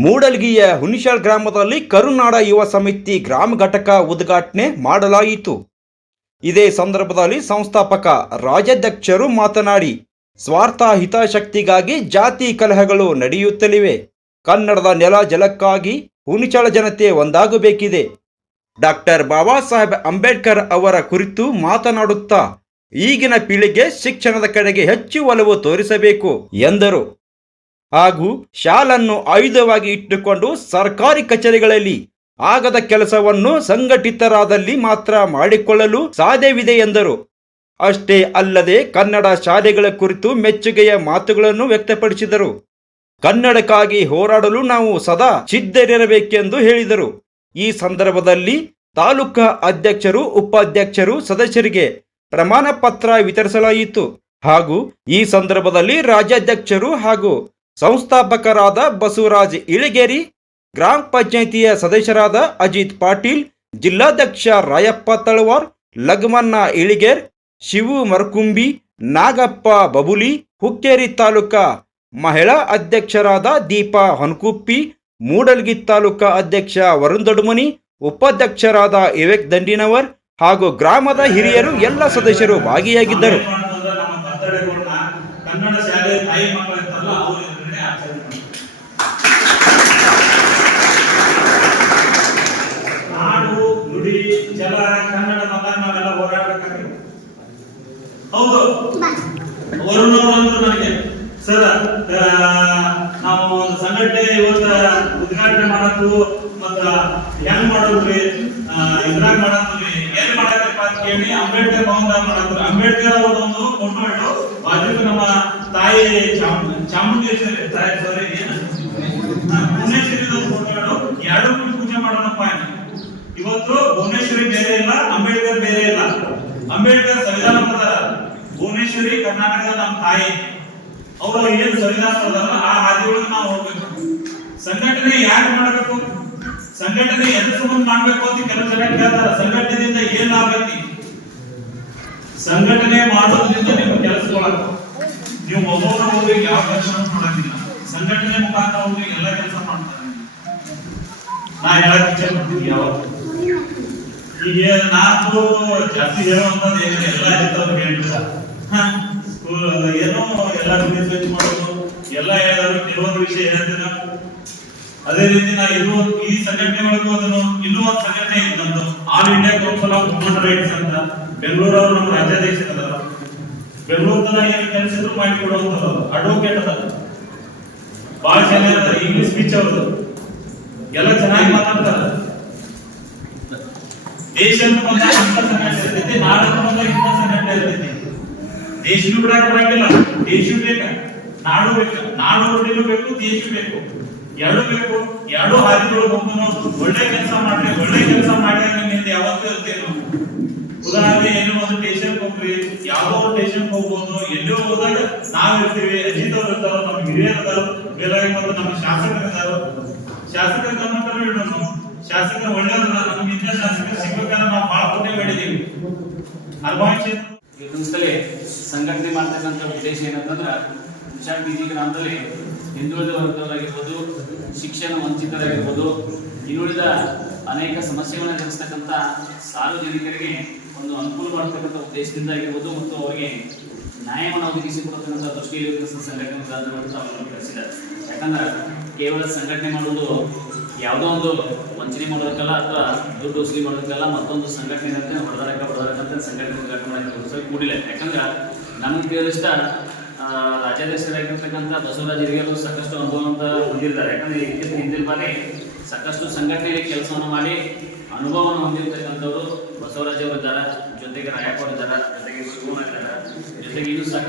ಮೂಡಲ್ಗಿಯ ಹುನಿಶಾಲ್ ಗ್ರಾಮದಲ್ಲಿ ಕರುನಾಡ ಯುವ ಸಮಿತಿ ಗ್ರಾಮ ಘಟಕ ಉದ್ಘಾಟನೆ ಮಾಡಲಾಯಿತು. ಇದೇ ಸಂದರ್ಭದಲ್ಲಿ ಸಂಸ್ಥಾಪಕ ರಾಜ್ಯಾಧ್ಯಕ್ಷರು ಮಾತನಾಡಿ, ಸ್ವಾರ್ಥ ಹಿತಾಸಕ್ತಿಗಾಗಿ ಜಾತಿ ಕಲಹಗಳು ನಡೆಯುತ್ತಲಿವೆ. ಕನ್ನಡದ ನೆಲ ಜಲಕ್ಕಾಗಿ ಹುನಿಚಾಳ ಜನತೆ ಒಂದಾಗಬೇಕಿದೆ. ಡಾಕ್ಟರ್ ಬಾಬಾ ಸಾಹೇಬ್ ಅಂಬೇಡ್ಕರ್ ಅವರ ಕುರಿತು ಮಾತನಾಡುತ್ತಾ, ಈಗಿನ ಪೀಳಿಗೆ ಶಿಕ್ಷಣದ ಕಡೆಗೆ ಹೆಚ್ಚು ಒಲವು ತೋರಿಸಬೇಕು ಎಂದರು. ಹಾಗೂ ಶಾಲನ್ನು ಆಯುಧವಾಗಿ ಇಟ್ಟುಕೊಂಡು ಸರ್ಕಾರಿ ಕಚೇರಿಗಳಲ್ಲಿ ಆಗದ ಕೆಲಸವನ್ನು ಸಂಘಟಿತರಾದಲ್ಲಿ ಮಾತ್ರ ಮಾಡಿಕೊಳ್ಳಲು ಸಾಧ್ಯವಿದೆ ಎಂದರು. ಅಷ್ಟೇ ಅಲ್ಲದೆ ಕನ್ನಡ ಶಾಲೆಗಳ ಕುರಿತು ಮೆಚ್ಚುಗೆಯ ಮಾತುಗಳನ್ನು ವ್ಯಕ್ತಪಡಿಸಿದರು. ಕನ್ನಡಕ್ಕಾಗಿ ಹೋರಾಡಲು ನಾವು ಸದಾ ಸಿದ್ಧರಿರಬೇಕೆಂದು ಹೇಳಿದರು. ಈ ಸಂದರ್ಭದಲ್ಲಿ ತಾಲೂಕಾ ಅಧ್ಯಕ್ಷರು, ಉಪಾಧ್ಯಕ್ಷರು, ಸದಸ್ಯರಿಗೆ ಪ್ರಮಾಣ ಪತ್ರ ವಿತರಿಸಲಾಯಿತು. ಹಾಗೂ ಈ ಸಂದರ್ಭದಲ್ಲಿ ರಾಜ್ಯಾಧ್ಯಕ್ಷರು ಹಾಗೂ ಸಂಸ್ಥಾಪಕರಾದ ಬಸವರಾಜ್ ಇಳಿಗೇರಿ, ಗ್ರಾಮ ಪಂಚಾಯಿತಿಯ ಸದಸ್ಯರಾದ ಅಜಿತ್ ಪಾಟೀಲ್, ಜಿಲ್ಲಾಧ್ಯಕ್ಷ ರಾಯಪ್ಪ ತಳವಾರ್ ಲಗ್ಮನ್ನ ಇಳಿಗೇರ್, ಶಿವು ಮರಕುಂಬಿ, ನಾಗಪ್ಪ ಬಬುಲಿ, ಹುಕ್ಕೇರಿ ತಾಲೂಕಾ ಮಹಿಳಾ ಅಧ್ಯಕ್ಷರಾದ ದೀಪಾ ಹೊನ್ಕುಪ್ಪಿ, ಮೂಡಲ್ಗಿ ತಾಲೂಕಾ ಅಧ್ಯಕ್ಷ ವರುಣ್ ದೊಡ್ಮನಿ, ಉಪಾಧ್ಯಕ್ಷರಾದ ವಿವೇಕ್ ದಂಡಿನವರ್ ಹಾಗೂ ಗ್ರಾಮದ ಹಿರಿಯರು ಎಲ್ಲ ಸದಸ್ಯರು ಭಾಗಿಯಾಗಿದ್ದರು. ನಾಡು ನುಡಿ, ಜಲ, ಕನ್ನಡ ಮತ ನಾವೆಲ್ಲ ಹೋರಾಡಬೇಕಾಗಿ ಹೌದು. ವರುಣ್ ಅವರು ನನಗೆ, ಸರ್ ನಾವು ಒಂದು ಸಂಘಟನೆ ಇವತ್ತ ಉದ್ಘಾಟನೆ ಮಾಡತ್ತು ಮತ್ತ ಹೆಂಗ್ ಮಾಡೋದ್ರಿ? ಇದ್ರಾಗ ಮಾಡತ್ರಿ ಏನ್ ಮಾಡತ್ತಪ್ಪ ಅಂತ ಕೇಳಿ ಅಂಬೇಡ್ಕರ್ ಭವನ ಮಾಡತ್ರಿ ಅಂಬೇಡ್ಕರ್ ಅವರೊಂದು ಮೊನ್ನೆಟ್ಟು ಬಾಜುಕ ನಮ್ಮ ತಾಯಿ ಚಾಮುಂಡ ಚಾಮುಂಡೇಶ್ವರಿ ತಾಯಿ ಏನು? ಭುವನೇಶ್ವರಿ ಫೋಟೋ ಇಟ್ಟು ಎರಡು ಪೂಜೆ ಮಾಡೋಣಪ್ಪ ಇವತ್ತು ಭುವನೇಶ್ವರಿ ಬೇರೆ ಇಲ್ಲ, ಅಂಬೇಡ್ಕರ್ ಬೇರೆ ಇಲ್ಲ. ಅಂಬೇಡ್ಕರ್ ಸಂವಿಧಾನ ಬರ್ದಾರ ಭುವನೇಶ್ವರಿ, ಕರ್ನಾಟಕದ ನಮ್ಮ ತಾಯಿ. ಅವರು ಏನು ಸಂವಿಧಾನ ಬರ್ದಾರ ಆ ಹಾದಿಯೊಳಗೆ ನಾವು ಹೋಗ್ಬೇಕು. ಸಂಘಟನೆ ಯಾಕೆ ಮಾಡಬೇಕು? ಸಂಘಟನೆ ಎದ್ರ ಸಂಬಂಧ ಮಾಡ್ಬೇಕು ಅಂತ ಕೆಲವು ಜನ ಕೇಳ್ತಾರ. ಸಂಘಟನೆಯಿಂದ ಏನ್ ಲಾಭ ಸಂಘಟನೆ ಮಾಡೋದ್ರಿಂದ ನಿಮ್ಮ ಕೆಲಸಗಳು ನೀವು ಒಬ್ಬೊಬ್ಬರ ಹೋಗಿ ಯಾವ ಕೆಲಸ ಮಾಡೋದಿಲ್ಲ ಸಂಘಟನೆ ಮುಖಾಂತರ ಹೋಗಿ ಎಲ್ಲ ಕೆಲಸ ಮಾಡ್ತಾರೆ. ನಾ ಹೇಳಕ್ ಇಚ್ಛೆ ಪಡ್ತೀನಿ ಯಾವತ್ತು ಈಗ ನಾನು ಜಾಸ್ತಿ ಎಲ್ಲ ಇರ್ತವ್ರು ಹೇಳಿಲ್ಲ ಏನೋ ಎಲ್ಲ ರಿಸರ್ಚ್ ಮಾಡೋದು, ಎಲ್ಲ ಹೇಳಿದ್ರು, ಕೆಲವೊಂದು ವಿಷಯ ಹೇಳ್ತೀನಿ ಅದೇ ರೀತಿ ನಾ ಈ ಸಂಘಟನೆ ಒಳಗೂ ಅದನ್ನು, ಇನ್ನೂ ಒಂದು ಸಂಘಟನೆ ನಮ್ದು. ಆಲ್ ಇಂಡಿಯಾ ಕೌನ್ಸಿಲ್ ಆಫ್ ಅಂತ. ಬೆಂಗಳೂರು ಅವರು ನಮ್ಮ ರಾಜ್ಯಾಧ್ಯಕ್ಷರದಾರ. ಬೆಂಗಳೂರು ತರ ಏನು ಕೆಲಸ ಇದ್ರು ಅಡ್ವೊಕೇಟ್ ಅದ. ಬಹಳ ಚೆನ್ನಾಗಿ ಇಂಗ್ಲಿಷ್ ಸ್ಪೀಚ್ ಅವ್ರದ್ದು. ಎಲ್ಲ ಚೆನ್ನಾಗಿ ಮಾತಾಡ್ತಾರೆ. ದೇಶ ಅಂತ ಬಂದಾಗ ಇಂಥ ಸಂಘಟನೆ ಇರ್ತೈತಿ ನಾಡು ಅಂತ ಬಂದಾಗ ಇಂಥ ಸಂಘಟನೆ ಇರ್ತೈತಿ. ದೇಶನೂ ಬಿಡಕ್ಕೆ ಬರಂಗಿಲ್ಲ ದೇಶ ಬೇಕ? ನಾಡು ಬೇಕು? ನಾಡು ನುಡಿನೂ ಬೇಕು ದೇಶ ಬೇಕು. ಎರಡು ಬೇಕು. ಎರಡು ಹಾದಿಗಳು ಬಂದು ಒಳ್ಳೆ ಕೆಲಸ ಮಾಡ್ರಿ, ಒಳ್ಳೆ ಕೆಲಸ ಮಾಡಿದ್ರೆ ನಿಮ್ದು ಯಾವತ್ತೂ ಇರ್ತೇನೆ ಉದಾಹರಣೆ ಏನು ಒಂದು ಟೇಷನ್ ಹೋಗ್ರಿ. ಯಾವ್ದೋ ಒಂದು ಟೇಷನ್ ಹೋಗ್ಬೋದು ಎಲ್ಲೋ ಹೋದಾಗ ನಾವ್ ಇರ್ತೀವಿ, ಅಜಿತ್ ಅವ್ರು ಇರ್ತಾರ, ನಮ್ಮ ಹಿರಿಯರು ಇರ್ತಾರ ಬೇರೆ ಮತ್ತು ನಮ್ಮ ಶಾಸಕರು ಇರ್ತಾರ. ಶಾಸಕರ ಇಡೋಣ ನಾವು ಶಾಸಕರು ಒಳ್ಳೆಯವ್ರು ನಮ್ಗೆ ಇಂಥ ಶಾಸಕರು ಸಿಗ್ಬೇಕಾದ್ರೆ ನಾವು ಬಹಳ ಪುಣ್ಯ ಮಾಡಿದೀವಿ ಅನುಭವಿಸಿ ಸಂಘಟನೆ ಮಾಡ್ತಕ್ಕಂಥ ಉದ್ದೇಶ ಏನಂತಂದ್ರೆ ಹುಷಾರ್ ಬೀದಿ ಗ್ರಾಮದಲ್ಲಿ ಹಿಂದುಳಿದ ವರ್ಗದವರಾಗಿರ್ಬೋದು ಶಿಕ್ಷಣ ವಂಚಿತರಾಗಿರ್ಬೋದು ಇನ್ನುಳಿದ ಅನೇಕ ಸಮಸ್ಯೆಗಳನ್ನು ಎದುರಿಸ್ತಕ್ಕಂಥ ಸಾರ್ವಜನಿಕರಿಗೆ ಒಂದು ಅನುಕೂಲ ಮಾಡ್ತಕ್ಕಂಥ ಉದ್ದೇಶದಿಂದ ಆಗಿರ್ಬೋದು ಮತ್ತು ಅವರಿಗೆ ನ್ಯಾಯವನ್ನು ಒದಗಿಸಿಕೊಡ್ತಕ್ಕಂಥ ದೃಷ್ಟಿಯಲ್ಲಿ ಸಂಘಟನೆ ಕಳಿಸಿದ್ದಾರೆ. ಯಾಕಂದ್ರೆ ಕೇವಲ ಸಂಘಟನೆ ಮಾಡುವುದು ಯಾವುದೋ ಒಂದು ವಂಚನೆ ಮಾಡೋದಕ್ಕಲ್ಲ ಅಥವಾ ದುಡ್ಡು ವಸೂಲಿ ಮಾಡೋದಕ್ಕಲ್ಲ, ಮತ್ತೊಂದು ಸಂಘಟನೆ ಹೊಡೆದಾಡಕ್ಕೆ ಹೊಡೆದಾಡಕ್ಕಂತ ಸಂಘಟನೆ ಕೂಡಿಲ್ಲ. ಯಾಕಂದ್ರೆ ನಮಗೆ ತಿಳಿದಿಷ್ಟ ರಾಜ್ಯಾಧ್ಯಕ್ಷರಾಗಿರ್ತಕ್ಕಂಥ ಬಸವರಾಜ್ ಹಿರಿಯರು ಸಾಕಷ್ಟು ಅನುಭವವಂತ ಹೊಂದಿರ್ತಾರೆ. ಯಾಕಂದ್ರೆ ಹಿಂದಿನ ಬಾರಿ ಸಾಕಷ್ಟು ಸಂಘಟನೆಯಲ್ಲಿ ಕೆಲಸವನ್ನು ಮಾಡಿ ಅನುಭವವನ್ನು ಹೊಂದಿರತಕ್ಕಂಥವ್ರು ಬಸವರಾಜ್ ಅವರಿದ್ದಾರೆ ಜೊತೆಗೆ ರಾಯಪ್ಪ ಇದ್ದಾರೆ. ಜೊತೆಗೆ ಶಿವಣ್ಣ ಇದ್ದಾರೆ. ಜೊತೆಗೆ ಇದು ಸಾಕ